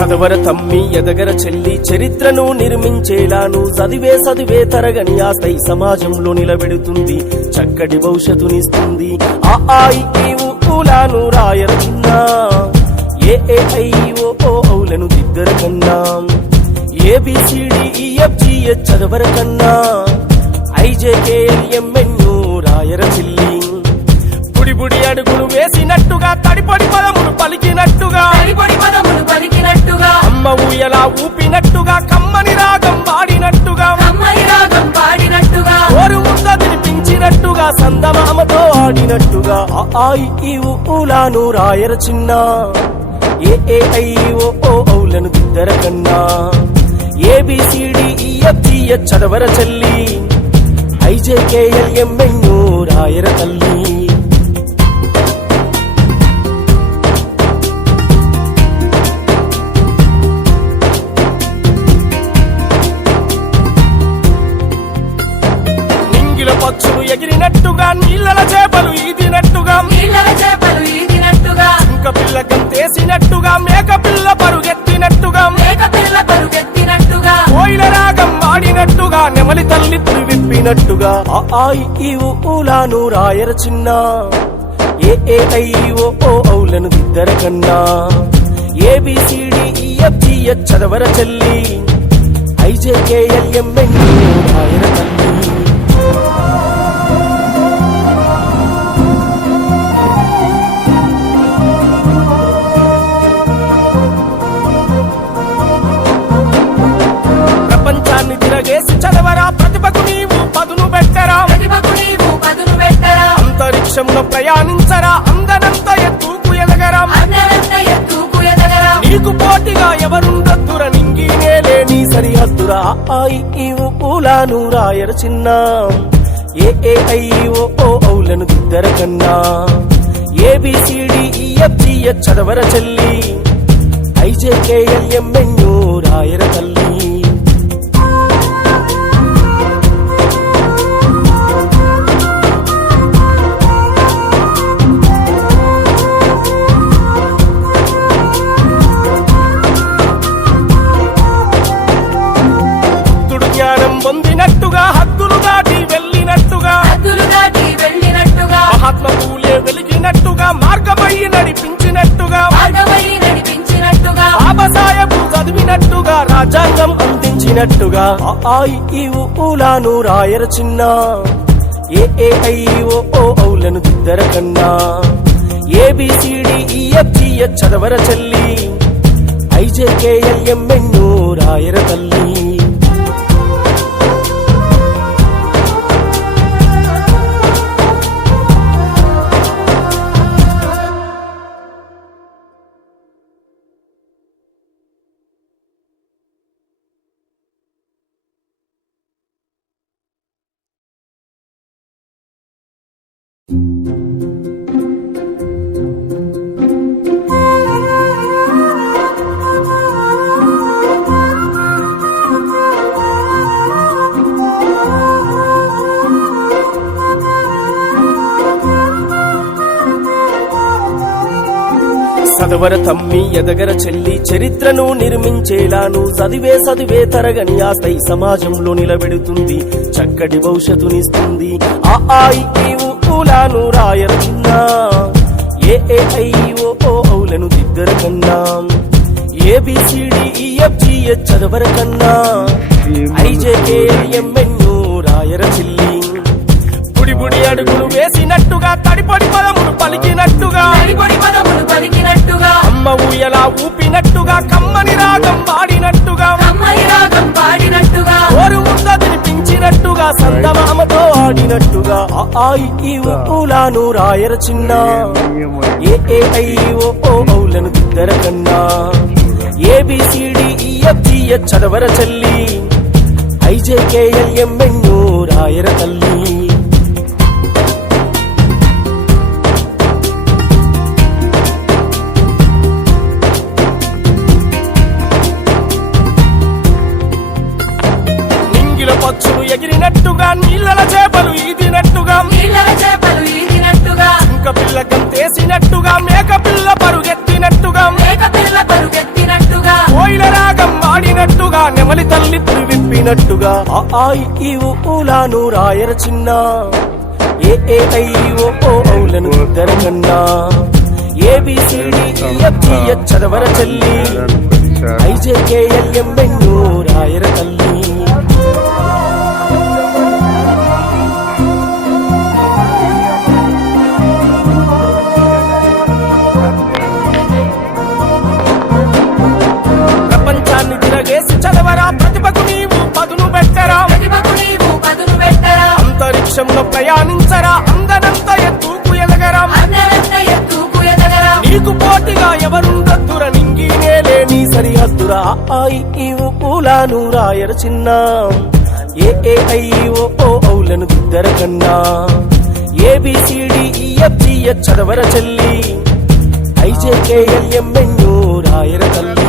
చదవర తమ్మి ఎదగర చెల్లి చరిత్రను నిర్మించేలాను చదివే తరగని ఆస్తి సమాజంలో నిలబెడుతుంది, చక్కటి భవిష్యత్తునిస్తుంది. ఆ ఆయి ఊలాను రాయర చిన్న, ఏఐఓలను దిద్దర కన్నా, ABCDEFGH చదవర కన్నా, IJKLMNU రాయర చెల్లి. బుడి బుడి అడుగులు వేసినట్టుగా, తడిపొడి పదములు పలికినట్టుగా, అమ్మ ఊయలా ఊపినట్టుగా, కమ్మని రాగం పాడినట్టుగా, ఓరు ముద్ద తినిపించినట్టుగా, సందమామతో ఆడినట్టుగా, ఆయి ఊలాను రాయర చిన్న, ఏఐఓలను దిద్దర కన్నా, ABCDEFGH చదవర చెల్లి, IJKLMNU రాయర తల్లి. పక్షులు ఎగిరినట్టుగా, నీళ్ళల చేపలు ఈదినట్టుగా, ఇంక పిల్ల గంతేసినట్టుగా, మేక పిల్ల పరుగెత్తినట్టుగా, కోయిల రాగం ఆడినట్టుగా, నెమలి తల్లి విప్పినట్టుగా, ఆయి ఊలాను రాయర చిన్న, ఏఐఓలను దిద్దర కన్నా, ABCDEFGH చదవర చెల్లి, IJKLMNU రాయర తల్లి. ప్రపంచాన్ని తిరగేసి చదవరా, ప్రతిభకు నీవు పదును పెట్టరా, అంతరిక్షంలో ప్రయాణించరా, అందనంత ఎత్తుకు ఎదగరా, నీకు పోటీగా ఎవరుండద్దుర, నింగి నేలే నీ సరిహద్దురా. ఆయి ఊలాను రాయర చిన్న, ఏఐఓలను దిద్దర కన్నా, ABCDEFGH చదవర చెల్లి, IJKLMNU రాయర తల్లి. పొందినట్టుగా, హద్దులు దాటి వెళ్ళినట్టుగా, మహాత్మ పూలే వెలిగినట్టుగా, మార్గమై నడిపించినట్టుగా, బాబాసాహెబ్ చదివినట్టుగా, రాజ్యాంగం అందించినట్టుగా, ఆయి ఊలాను రాయర చిన్న, ఏఐఓలను దిద్దర కన్నా, ABCDEFGH చదవర చెల్లి, IJKLMNU రాయర తల్లి. చదవర తమ్మి ఎదగర చెల్లి చరిత్రను నిర్మించేలాను చదివే తరగని ఆస్తి సమాజంలో నిలబెడుతుంది, చక్కటి భవిష్యత్తునిస్తుంది. ఆయి ఊలాను రాయర చిన్న, ఏఐఓలను దిద్దర కన్నా, ABCDEFGH చదవర కన్నా, IJKLMNU రాయర చెల్లి. బుడి బుడి అడుగులు వేసినట్టుగా, తడిపొడి పదములు పలికినట్టుగా, అమ్మ ఊయలా ఊపినట్టుగా, కమ్మని రాగం పాడినట్టుగా, ఓరు ముద్ద తినిపించినట్టుగా, సందమామతో ఆడినట్టుగా, ఆయి ఊలాను రాయర చిన్న, ఏఐఓలను దిద్దర కన్నా, ABCDEFGH చదవర చెల్లి, IJKLMNU రాయర తల్లి. పక్షులు ఎగిరినట్టుగా, నీళ్ళల చేపలు ఈదినట్టుగా, ఇంక పిల్ల గంతేసినట్టుగా, మేక పిల్ల పరుగెత్తినట్టుగా, కోయిల రాగం ఆడినట్టుగా నెమలి తల్లి పురి విప్పినట్టుగా ఆ ఈ ఊలాను రాయర చిన్న ఏ ఓ ఔలను ఇద్దరు కన్నా ABCDEFG చదవర చెల్లి IJKLMNO రాయర తల్లి ప్రపంచాన్ని తిరగేసి చదవరా ప్రతిభకు నీవు పదును పెట్టరా అంతరిక్షంలో ప్రయాణించరా అందనంత ఎత్తుకు ఎదగరా నీకు పోటీగా ఎవరుండద్దుర నింగినేలే నీ సరిహద్దురా ఈ ఊలాను రాయర చిన్న ఏ ఓ ఔలను దిద్దర కన్నా ABCDEFG చదవర చెల్లి IJKLMNO రాయర తల్లి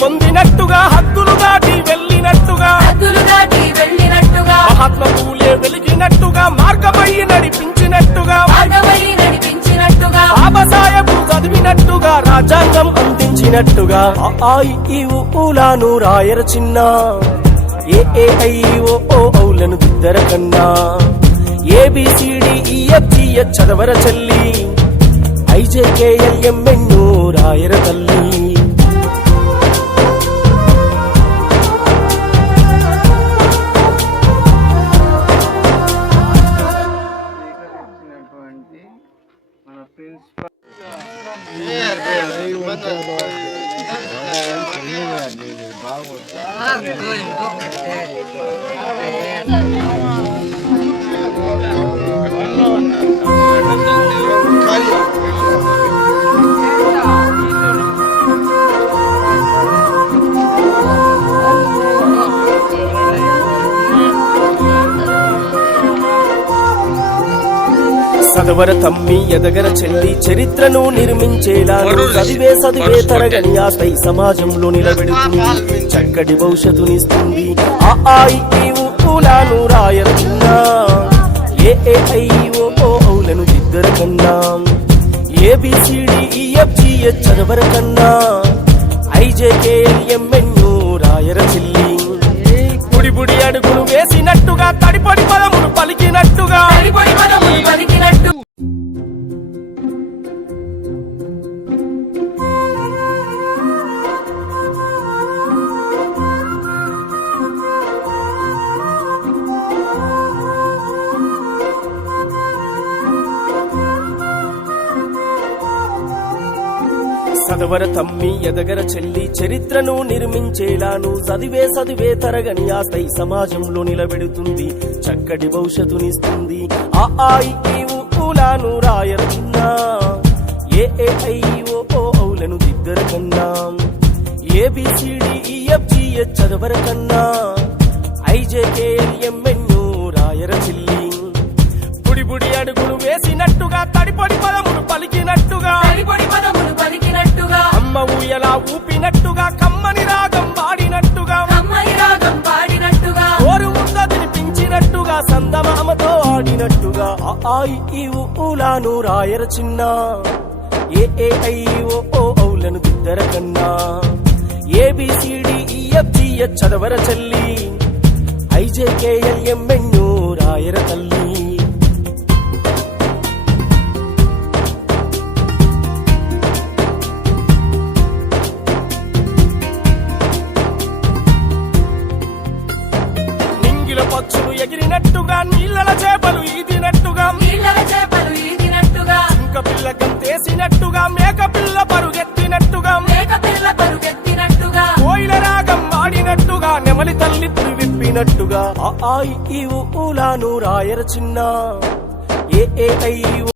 పొందినట్టుగా హద్దులు దాటి వెళ్ళినట్టుగా మహాత్మ పూలే వెలిగినట్టుగా మార్గమై నడిపించినట్టుగా బాబాసాహెబ్ చదివినట్టుగా రాజ్యాంగం అందించినట్టుగా ఈ ఊలాను రాయర చిన్న ఏ ఓ ఔలను దిద్దర కన్నా ABCDEFG చదవర చెల్లి IJKLMNO రాయర తల్లి మన ప్రిన్సిపల్ చదవర తమ్మి ఎదగర చెల్లి చరిత్రను నిర్మించేలా చదివే తరగని ఆపై సమాజంలో నిలబెడుతుంది చక్కటి భవిష్యత్తునిస్తుంది ఈ ఊలాను రాయర చిన్న ఏ ఓ ఔలను దిద్దర కన్నా ABCDEFG చదవర కన్నా IJKLMNO రాయర చెల్లి బుడి బుడి అడుగులు వేసినట్టుగా తడిపడి పదములు పలికినట్టుగా చదవర తమ్మి ఎదగర చెల్లి చరిత్రను నిర్మించేలాను చదివే తరగని ఆపై సమాజంలో నిలబెడుతుంది చక్కటి భవిష్యత్తునిస్తుంది ఈ ఊలాను రాయర చిన్న ఏ ఓ ఔలను దిద్దర కన్నా ABCDEFG చదవర కన్నా IJKLMNO రాయర చెల్లి బుడి బుడి అడుగులు వేసినట్టుగా తడిపడి పదములు పలికినట్టుగా అమ్మ ఊయలా ఊపినట్టుగా కమ్మని రాగం పాడినట్టుగా ఓరు ముద్ద తినిపించినట్టుగా సందమామతో ఆడినట్టుగా ఈ ఊలాను రాయర చిన్న ఏ ఓ ఔలను దిద్దర కన్నా ABCDEFG చదవర చెల్లి IJKLMNO రాయర తల్లి పక్షులు ఎగిరినట్టుగా నీళ్ళ చేపలు ఈదినట్టుగా జింక పిల్ల గంతేసినట్టుగా మేక పిల్ల పరుగెత్తినట్టుగా కోయిల రాగం ఆడినట్టుగా నెమలి తల్లి పురి విప్పినట్టుగా ఈ ఊలాను రాయర చిన్న ఏ